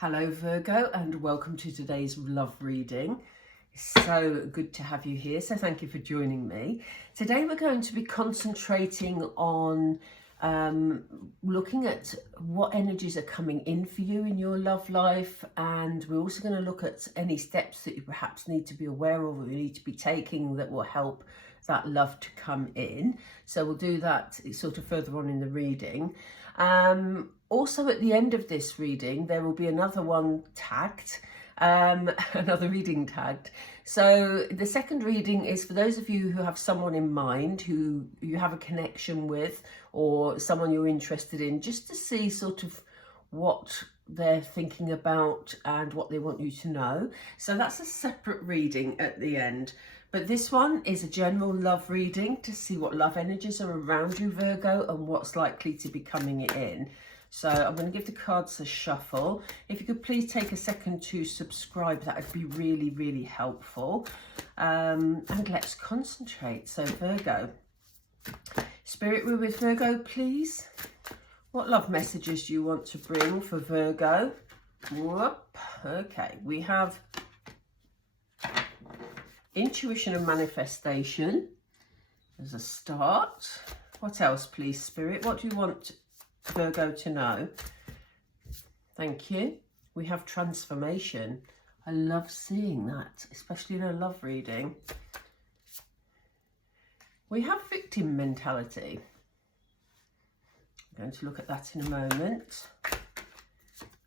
Hello Virgo, and welcome to today's love reading. It's so good to have you here, so thank you for joining me. Today we're going to be concentrating on looking at what energies are coming in for you in your love life, and we're also going to look at any steps that you perhaps need to be aware of or you need to be taking that will help that love to come in. So we'll do that sort of further on in the reading. Also at the end of this reading there will be another one tagged, another reading tagged. So the second reading is for those of you who have someone in mind who you have a connection with, or someone you're interested in, just to see sort of what they're thinking about and what they want you to know. So that's a separate reading at the end. But this one is a general love reading to see what love energies are around you, Virgo, and what's likely to be coming in. So I'm going to give the cards a shuffle. If you could please take a second to subscribe, that would be really, really helpful. And let's concentrate. So Virgo, Spirit, we're with Virgo, please. What love messages do you want to bring for Virgo? Whoop. Okay, we have intuition and manifestation as a start. What else, please, Spirit? What do you want Virgo to know? Thank you. We have transformation. I love seeing that, especially in a love reading. We have victim mentality. I'm going to look at that in a moment.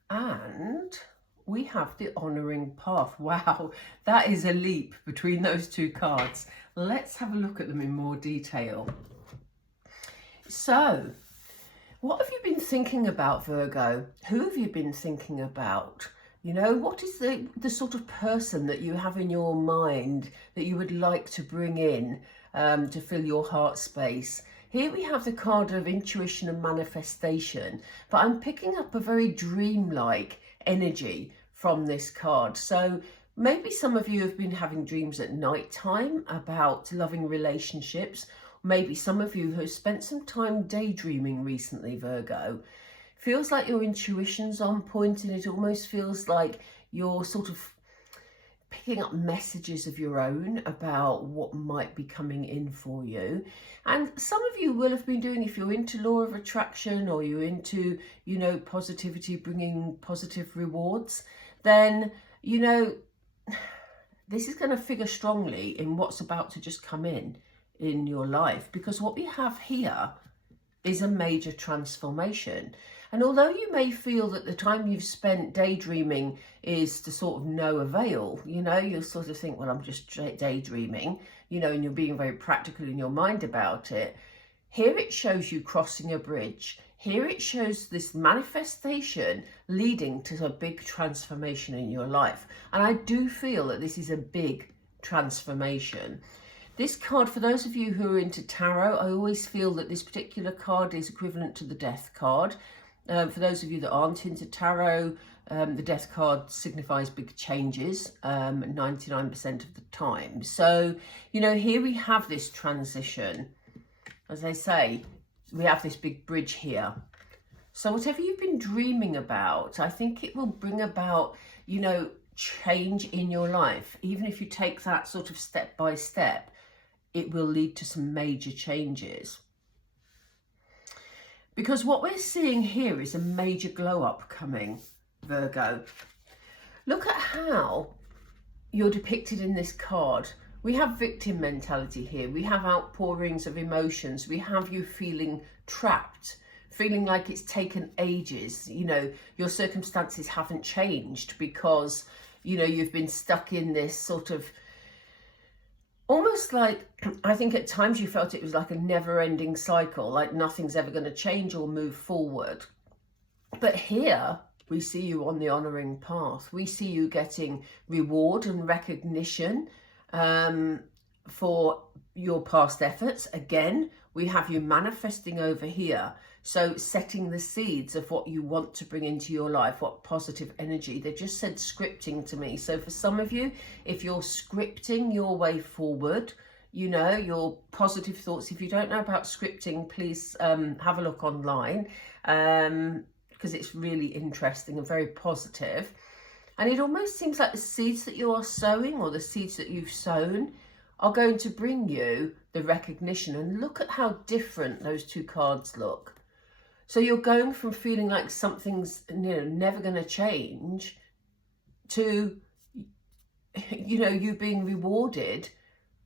And we have the honouring path. Wow, that is a leap between those two cards. Let's have a look at them in more detail. So, what have you been thinking about, Virgo? Who have you been thinking about? You know, what is the sort of person that you have in your mind that you would like to bring in to fill your heart space? Here we have the card of intuition and manifestation, but I'm picking up a very dreamlike energy from this card. So maybe some of you have been having dreams at night time about loving relationships. Maybe some of you have spent some time daydreaming recently, Virgo. Feels like your intuition's on point, and it almost feels like you're sort of picking up messages of your own about what might be coming in for you. And some of you will have been doing, if you're into law of attraction or you're into, you know, positivity, bringing positive rewards, then, you know, this is going to figure strongly in what's about to just come in your life, because what we have here is a major transformation. And although you may feel that the time you've spent daydreaming is to sort of no avail, you know, you'll sort of think, well, I'm just daydreaming, you know, and you're being very practical in your mind about it. Here it shows you crossing a bridge. Here it shows this manifestation leading to a big transformation in your life. And I do feel that this is a big transformation. This card, for those of you who are into tarot, I always feel that this particular card is equivalent to the death card. For those of you that aren't into tarot, the death card signifies big changes 99% of the time. So, you know, here we have this transition. As I say, we have this big bridge here. So whatever you've been dreaming about, I think it will bring about, you know, change in your life. Even if you take that sort of step by step, it will lead to some major changes. Because what we're seeing here is a major glow up coming, Virgo. Look at how you're depicted in this card. We have victim mentality here. We have outpourings of emotions. We have you feeling trapped, feeling like it's taken ages. You know, your circumstances haven't changed because, you know, you've been stuck in this sort of, almost like, I think at times you felt it was like a never-ending cycle, like nothing's ever going to change or move forward. But here we see you on the honouring path. We see you getting reward and recognition for your past efforts. Again, we have you manifesting over here. So setting the seeds of what you want to bring into your life, what positive energy. They just said scripting to me. So for some of you, if you're scripting your way forward, you know, your positive thoughts. If you don't know about scripting, please have a look online. because it's really interesting and very positive. And it almost seems like the seeds that you are sowing, or the seeds that you've sown, are going to bring you the recognition. And look at how different those two cards look. So you're going from feeling like something's, you know, never going to change, to, you know, you being rewarded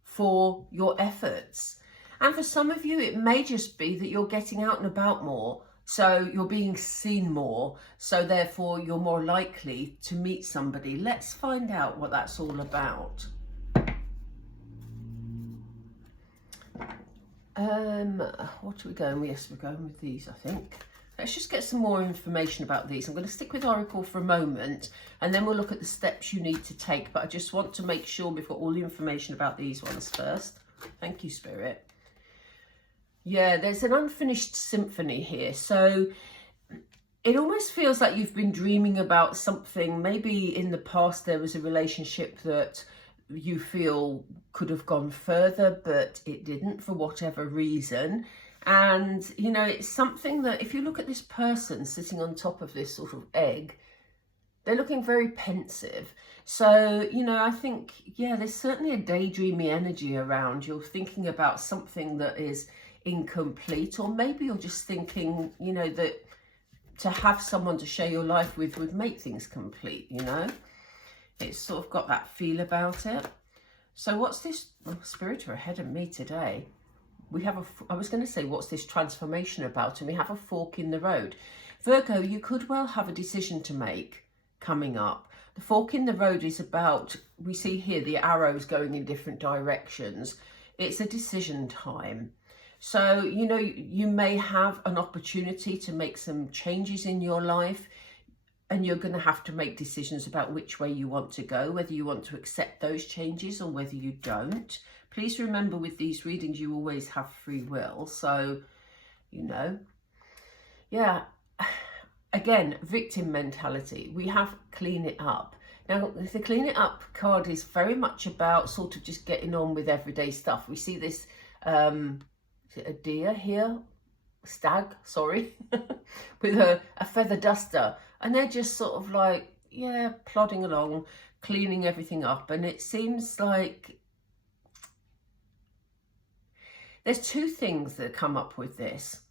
for your efforts. And for some of you, it may just be that you're getting out and about more. So you're being seen more. So therefore, you're more likely to meet somebody. Let's find out what that's all about. What are we going with? Yes, we're going with these, I think. Let's just get some more information about these. I'm going to stick with Oracle for a moment, and then we'll look at the steps you need to take. But I just want to make sure we've got all the information about these ones first. Thank you, Spirit. Yeah, there's an unfinished symphony here. So it almost feels like you've been dreaming about something. Maybe in the past there was a relationship that you feel could have gone further, but it didn't for whatever reason. And, you know, it's something that if you look at this person sitting on top of this sort of egg, they're looking very pensive. So, you know, I think, yeah, there's certainly a daydreamy energy around. You're thinking about something that is incomplete, or maybe you're just thinking, you know, that to have someone to share your life with would make things complete, you know. It's sort of got that feel about it. So what's this? Oh, Spirit are ahead of me today. We have I was going to say, what's this transformation about? And we have a fork in the road. Virgo, you could well have a decision to make coming up. The fork in the road is about, we see here the arrows going in different directions. It's a decision time. So, you know, you may have an opportunity to make some changes in your life, and you're going to have to make decisions about which way you want to go, whether you want to accept those changes or whether you don't. Please remember, with these readings, you always have free will. So, you know, yeah. Again, victim mentality. We have clean it up. Now, the clean it up card is very much about sort of just getting on with everyday stuff. We see this, is it a deer here? Stag, sorry, with a feather duster. And they're just sort of like, yeah, plodding along, cleaning everything up. And it seems like there's two things that come up with this.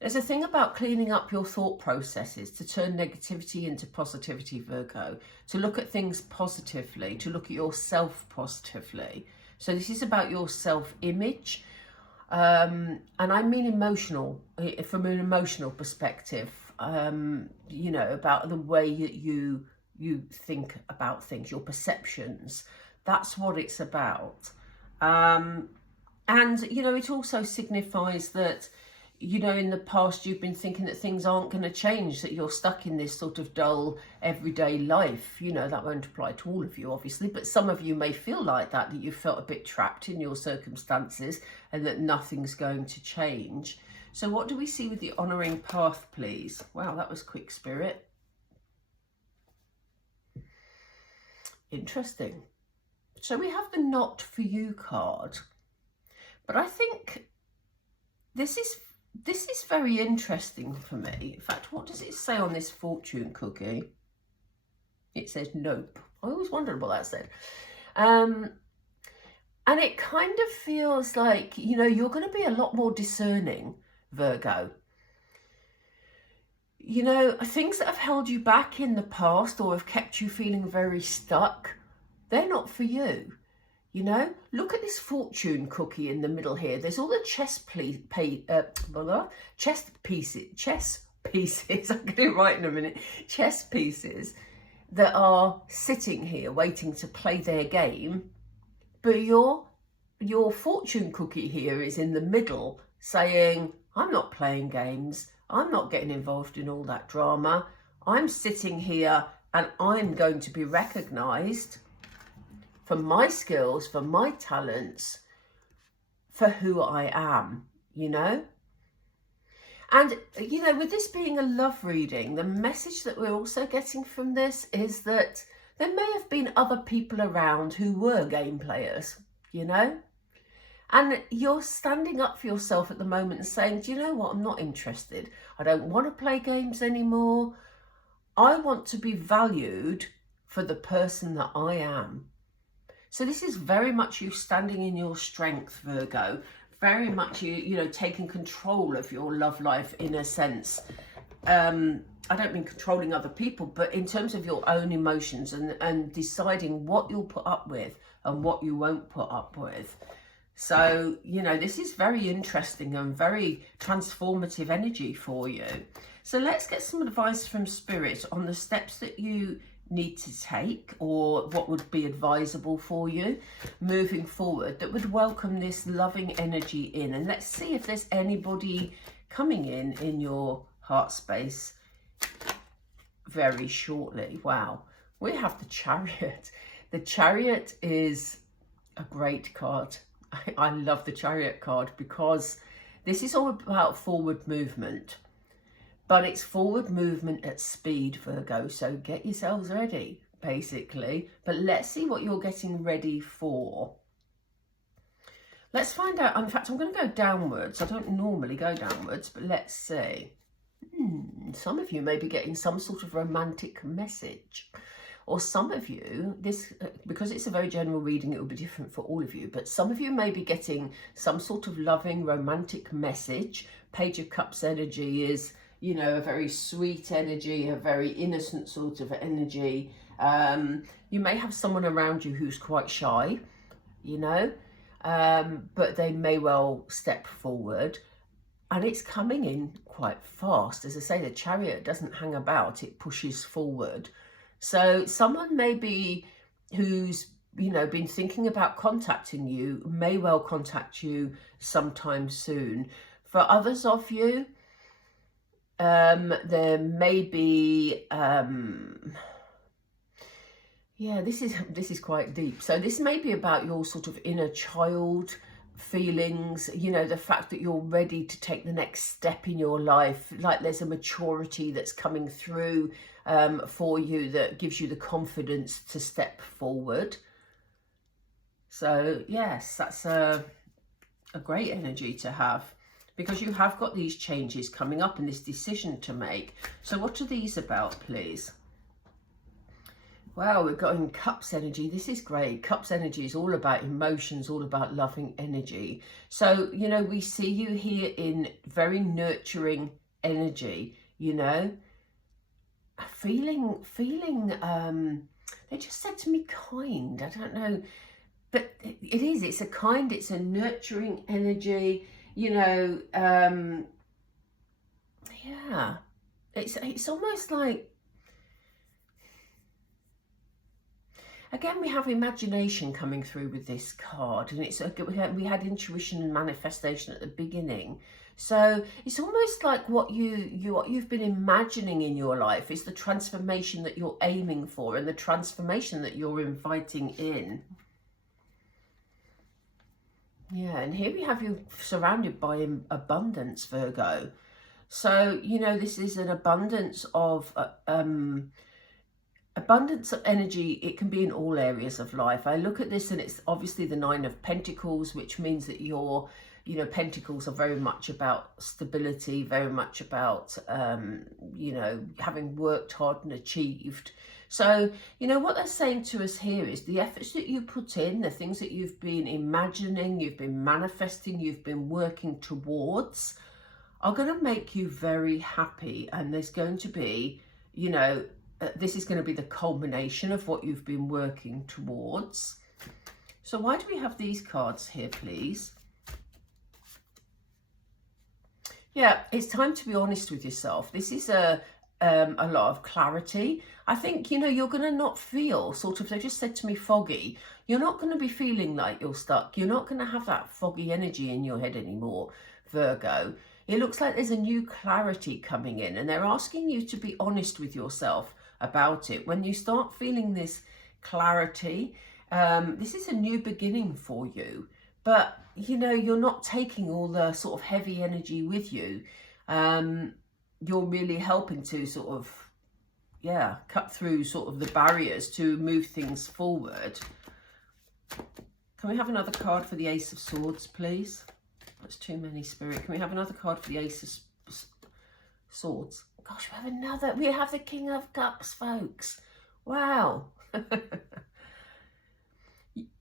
There's a thing about cleaning up your thought processes to turn negativity into positivity, Virgo, to look at things positively, to look at yourself positively. So this is about your self-image. And I mean emotional, from an emotional perspective, you know, about the way that you think about things, your perceptions. That's what it's about. And, you know, it also signifies that, you know, in the past you've been thinking that things aren't going to change, that you're stuck in this sort of dull everyday life. You know, that won't apply to all of you, obviously, but some of you may feel like that you felt a bit trapped in your circumstances and that nothing's going to change. So what do we see with the honouring path, please? Wow, that was quick, Spirit. Interesting. So we have the not for you card, but I think this is very interesting for me. In fact, what does it say on this fortune cookie? It says nope. I always wondered what that said. And it kind of feels like, you know, you're going to be a lot more discerning, Virgo. You know, things that have held you back in the past or have kept you feeling very stuck, they're not for you. You know, look at this fortune cookie in the middle here. There's all the chess pieces, I'll get it right in a minute, chess pieces that are sitting here waiting to play their game. But your fortune cookie here is in the middle saying, I'm not playing games. I'm not getting involved in all that drama. I'm sitting here and I'm going to be recognised for my skills, for my talents, for who I am, you know? And, you know, with this being a love reading, the message that we're also getting from this is that there may have been other people around who were game players, you know? And you're standing up for yourself at the moment and saying, do you know what? I'm not interested. I don't want to play games anymore. I want to be valued for the person that I am. So this is very much you standing in your strength, Virgo. Very much you know, taking control of your love life in a sense. I don't mean controlling other people, but in terms of your own emotions and deciding what you'll put up with and what you won't put up with. So, you know, this is very interesting and very transformative energy for you. So let's get some advice from Spirit on the steps that you need to take, or what would be advisable for you moving forward that would welcome this loving energy in. And let's see if there's anybody coming in your heart space very shortly. Wow, we have the Chariot. The Chariot is a great card. I love the Chariot card because this is all about forward movement, but it's forward movement at speed, Virgo. So get yourselves ready, basically. But let's see what you're getting ready for. Let's find out. In fact, I'm going to go downwards. I don't normally go downwards, but let's see. Some of you may be getting some sort of romantic message. Or some of you, this, because it's a very general reading, it will be different for all of you, but some of you may be getting some sort of loving, romantic message. Page of Cups energy is, you know, a very sweet energy, a very innocent sort of energy. You may have someone around you who's quite shy, you know, but they may well step forward. And it's coming in quite fast. As I say, the Chariot doesn't hang about, it pushes forward. So someone maybe who's, you know, been thinking about contacting you may well contact you sometime soon. For others of you, there may be, yeah, this is quite deep. So this may be about your sort of inner child feelings, you know, the fact that you're ready to take the next step in your life, like there's a maturity that's coming through for you that gives you the confidence to step forward. So yes, that's a great energy to have, because you have got these changes coming up and this decision to make. So what are these about, please? Wow, we're going Cups energy. This is great. Cups energy is all about emotions, all about loving energy. So, you know, we see you here in very nurturing energy, you know, feeling, they just said to me kind, I don't know, but it's a kind, it's a nurturing energy, you know, yeah, it's almost like, again, we have imagination coming through with this card, and it's we had intuition and manifestation at the beginning. So it's almost like what you've been imagining in your life is the transformation that you're aiming for and the transformation that you're inviting in. Yeah, and here we have you surrounded by abundance, Virgo. So, you know, this is an abundance of energy. It can be in all areas of life. I look at this and it's obviously the Nine of Pentacles, which means that your, you know, Pentacles are very much about stability, very much about, you know, having worked hard and achieved. So, you know, what they're saying to us here is the efforts that you put in, the things that you've been imagining, you've been manifesting, you've been working towards, are going to make you very happy. And there's going to be, you know, this is going to be the culmination of what you've been working towards. So why do we have these cards here, please? Yeah, it's time to be honest with yourself. This is a lot of clarity. I think, you know, you're going to not feel sort of, they just said to me, foggy. You're not going to be feeling like you're stuck. You're not going to have that foggy energy in your head anymore, Virgo. It looks like there's a new clarity coming in, and they're asking you to be honest with yourself about it. When you start feeling this clarity, this is a new beginning for you, but you know, you're not taking all the sort of heavy energy with you. You're really helping to sort of, yeah, cut through sort of the barriers to move things forward. Come Can we have another card for the Ace of Swords, please? That's too many, Spirit. Can we have another card for the Ace of Swords? Gosh, we have the King of Cups, folks. Wow.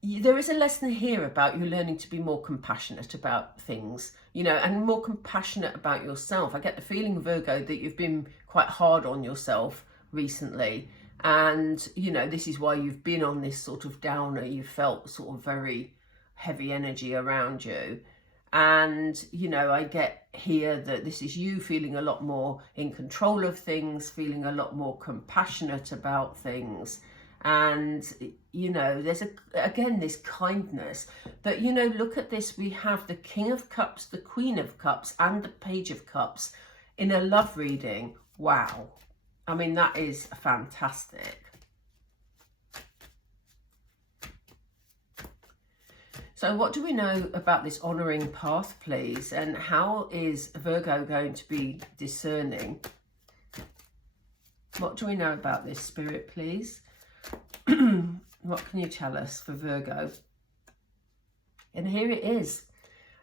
There is a lesson here about you learning to be more compassionate about things, you know, and more compassionate about yourself. I get the feeling, Virgo, that you've been quite hard on yourself recently. And, you know, this is why you've been on this sort of downer. You felt sort of very heavy energy around you. And, you know, I get here that this is you feeling a lot more in control of things, feeling a lot more compassionate about things. And, you know, there's, again, this kindness. But, you know, look at this. We have the King of Cups, the Queen of Cups, and the Page of Cups in a love reading. Wow. I mean, that is fantastic. So what do we know about this honouring path, please? And how is Virgo going to be discerning? What do we know about this, Spirit, please? What can you tell us for Virgo? And here it is.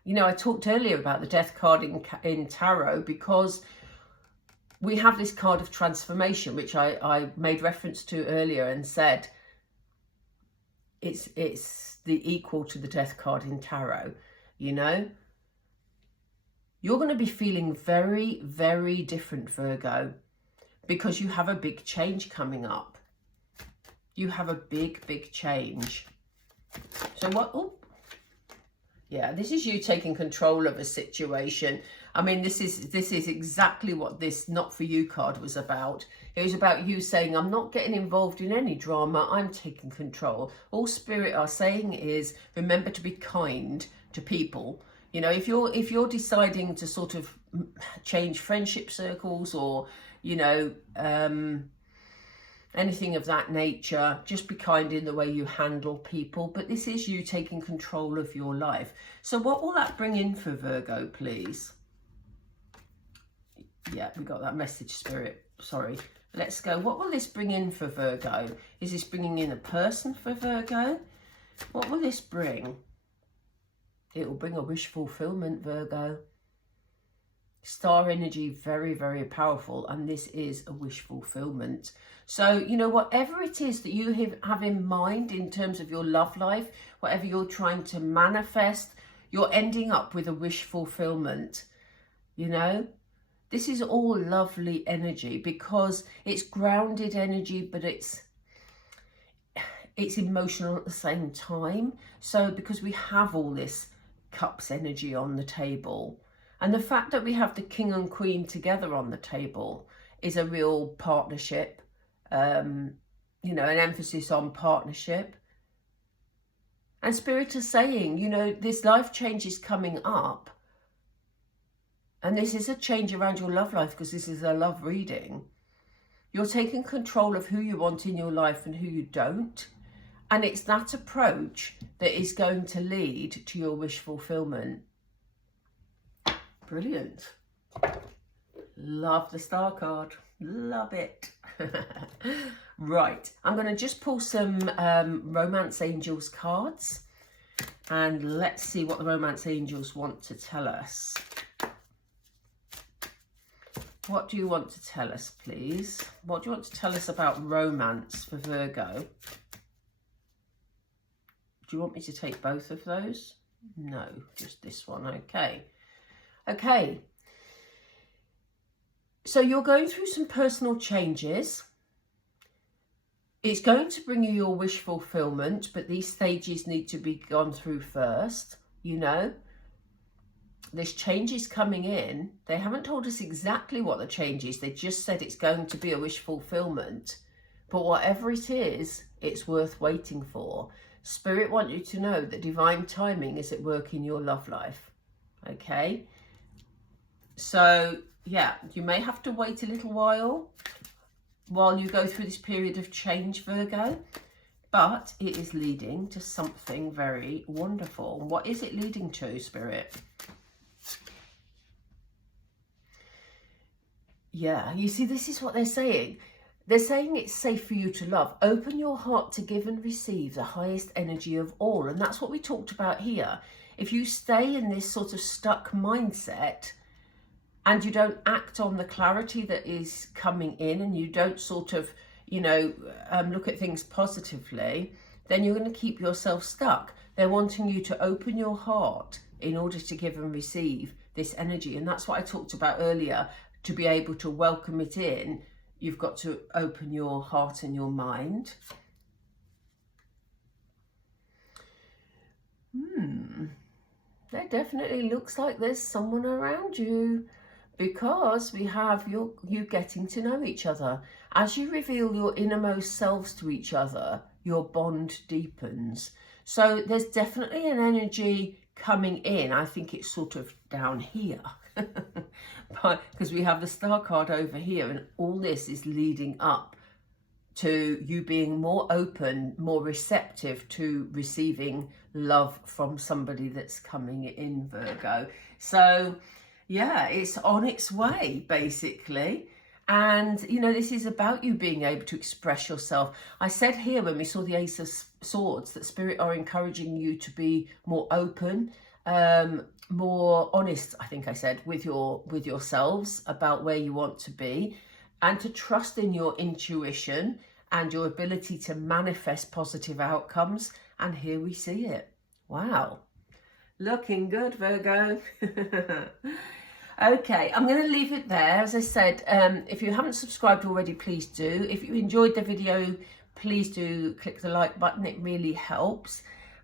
You know, I talked earlier about the Death card in Tarot because we have this card of transformation, which I made reference to earlier and said it's the equal to the Death card in Tarot, you know. You're going to be feeling very, very different, Virgo, because you have a big change coming up. You have a big, big change. So what? Oh, yeah, this is you taking control of a situation. I mean, this is exactly what this Not For You card was about. It was about you saying, I'm not getting involved in any drama. I'm taking control. All Spirit are saying is, remember to be kind to people. You know, if you're deciding to sort of change friendship circles or, you know, anything of that nature, just be kind in the way you handle people. But this is you taking control of your life. So what will that bring in for Virgo, please? Yeah, we got that message, Spirit. Sorry. Let's go. What will this bring in for Virgo? Is this bringing in a person for Virgo? What will this bring? It will bring a wish fulfillment, Virgo. Star energy, very, very powerful. And this is a wish fulfillment. So, you know, whatever it is that you have in mind in terms of your love life, whatever you're trying to manifest, you're ending up with a wish fulfillment, you know. This is all lovely energy because it's grounded energy, but it's emotional at the same time. So because we have all this cups energy on the table, and the fact that we have the King and Queen together on the table is a real partnership, you know, an emphasis on partnership. And Spirit is saying, you know, this life change is coming up. And this is a change around your love life because this is a love reading. You're taking control of who you want in your life and who you don't. And it's that approach that is going to lead to your wish fulfillment. Brilliant. Love the star card. Love it. Right. I'm going to just pull some Romance Angels cards. And let's see what the Romance Angels want to tell us. What do you want to tell us, please? What do you want to tell us about romance for Virgo? Do you want me to take both of those? No, just this one. Okay. Okay. So you're going through some personal changes. It's going to bring you your wish fulfillment, but these stages need to be gone through first, you know. This change is coming in. They haven't told us exactly what the change is. They just said it's going to be a wish fulfillment. But whatever it is, it's worth waiting for. Spirit want you to know that divine timing is at work in your love life. Okay? So, yeah, you may have to wait a little while you go through this period of change, Virgo. But it is leading to something very wonderful. What is it leading to, Spirit? Yeah, you see, this is what they're saying. They're saying it's safe for you to love. Open your heart to give and receive the highest energy of all. And that's what we talked about here. If you stay in this sort of stuck mindset and you don't act on the clarity that is coming in, and you don't sort of, you know, look at things positively, then you're going to keep yourself stuck. They're wanting you to open your heart in order to give and receive this energy. And that's what I talked about earlier. To be able to welcome it in, you've got to open your heart and your mind. There definitely looks like there's someone around you, because we have you getting to know each other. As you reveal your innermost selves to each other, your bond deepens. So there's definitely an energy coming in. I think it's sort of down here. Because we have the star card over here, and all this is leading up to you being more open, more receptive to receiving love from somebody that's coming in, Virgo. So yeah, it's on its way, basically. And, you know, this is about you being able to express yourself. I said here when we saw the Ace of Swords that Spirit are encouraging you to be more open, more honest, I think I said, with yourselves about where you want to be, and to trust in your intuition and your ability to manifest positive outcomes. And here we see it. Wow. Looking good, Virgo. Okay, I'm going to leave it there. As I said, if you haven't subscribed already, please do. If you enjoyed the video, please do click the like button. It really helps.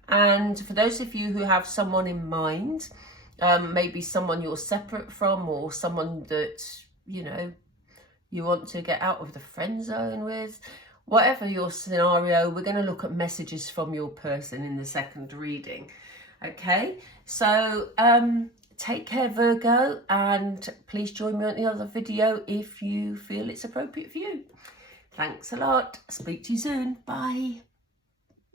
And for those of you who have someone in mind, maybe someone you're separate from, or someone that, you know, you want to get out of the friend zone with, whatever your scenario, we're going to look at messages from your person in the second reading. Okay, so take care, Virgo, and please join me on the other video if you feel it's appropriate for you. Thanks a lot. Speak to you soon. Bye.